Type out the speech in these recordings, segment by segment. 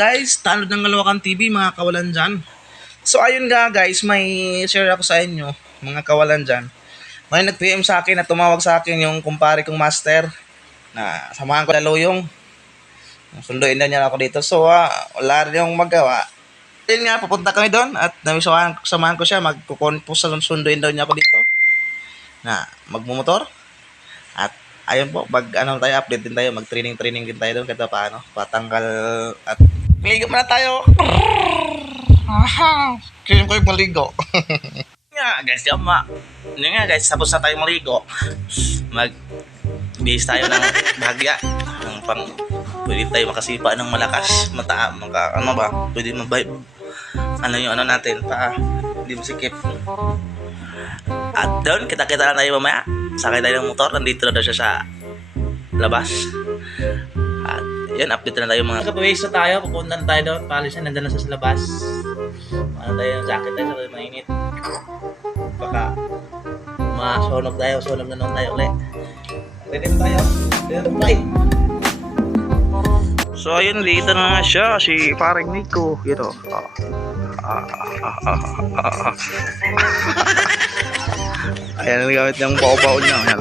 Guys, tanod ng Ngalawakan TV, mga kawalan dyan. So ayun nga guys, may share ako sa inyo, mga kawalan dyan. May nag-PM sa akin at tumawag sa akin yung kumpare kong master na samahan ko lalo yung sunduin na niya ako dito. So wala rin yung magawa. Ayun nga, pupunta kami doon at samahan ko siya, magkukonpos sa sunduin daw niya ako dito na magmumotor. At ayun po, tayo, update din tayo, mag-training din tayo doon kahit paano, patanggal at maligo muna tayo. Aha, kaya ko yung maligo. Nga guys, yun nga guys, tapos na tayo maligo. Bihis tayo ng bahagya. Ang pang, pwede tayo makasipa ng malakas. Pwede mabibe. Yung natin, hindi masikip. At doon, kita-kita lang tayo mamaya. Sakay tayo ng motor, nandito na daw siya sa labas. At yun, update na tayo mga kapawiso tayo, pupunta na tayo doon. Palisan, nandun na siya sa labas. Tayo yung jacket tayo sa mainit. Baka masunog na naman tayo ulit. Ready na tayo. Bye. So ayun, dito na nga siya, si paring Nico. Yun o. Ayan ang gamit niyang baw-baw niya. Ayan.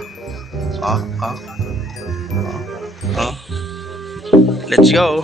Let's go.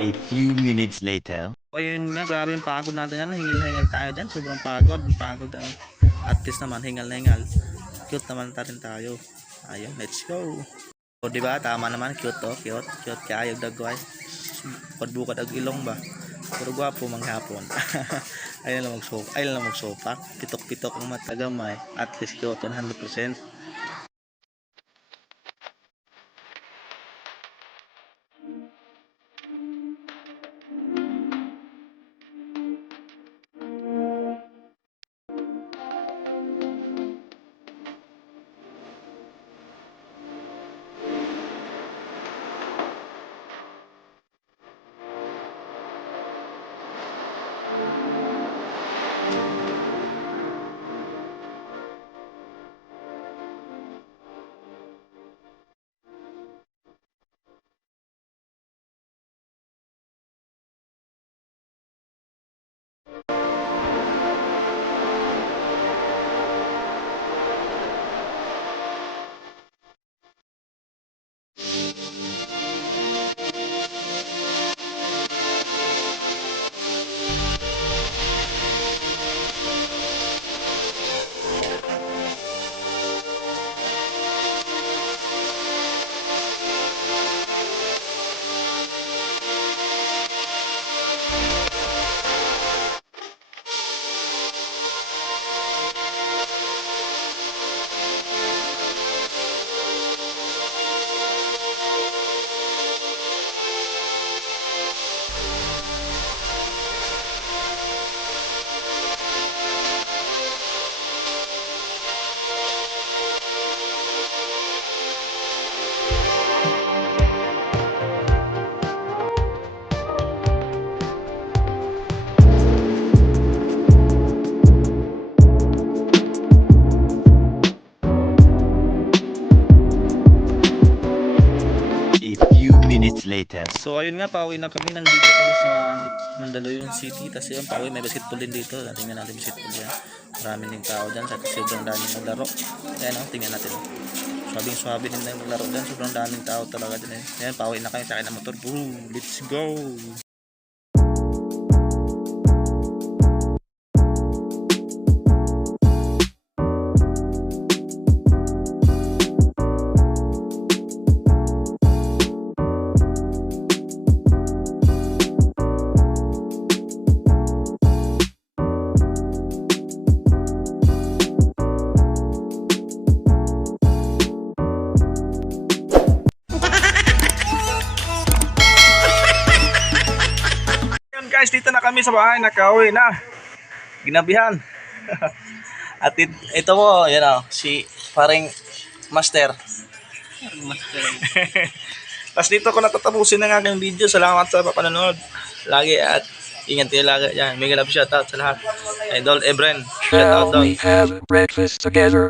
A few minutes later. Ayun nga, grabe yung pagod natin yan. Hingi-hingi tayo dyan. Sobrang pagod. Pagod. At least naman, hingal na hingal. Cute naman ta rin tayo. Ayun, let's go. O diba, tama naman, cute to, cute. Cute kaya yung dagway. Padbukad ag ilong ba? Pero gwapo manghapon. Ayun lang magsopa. Ayun lang magsopa. Pitok-pitok ang mata gamay. At least cute 100%. Later. So ayun nga, pauwi na kami. Nandito kami sa Mandaluyong City. Tapos yun, pauwi, may basketball din dito. Tingnan natin basketball dyan. Maraming din tao dyan. Sa sobrang daming maglaro. Ayan o, tingnan natin. Swabing-swabe din na yung maglaro dyan. Sobrang daming tao talaga dyan. Ayan, pauwi na kami sa akin ng motor. Boom! Let's go! Guys, dito na kami sa bahay, nakauwi na. Ginabihan. At ito mo, yan o, si paring master. Tapos dito ko natatapusin ng aking video. Salamat sa panonood. Lagi at ingat kayo lagi. Yan, mega love shoutout sa lahat. Idol Ebren, shoutout daw. We have breakfast together.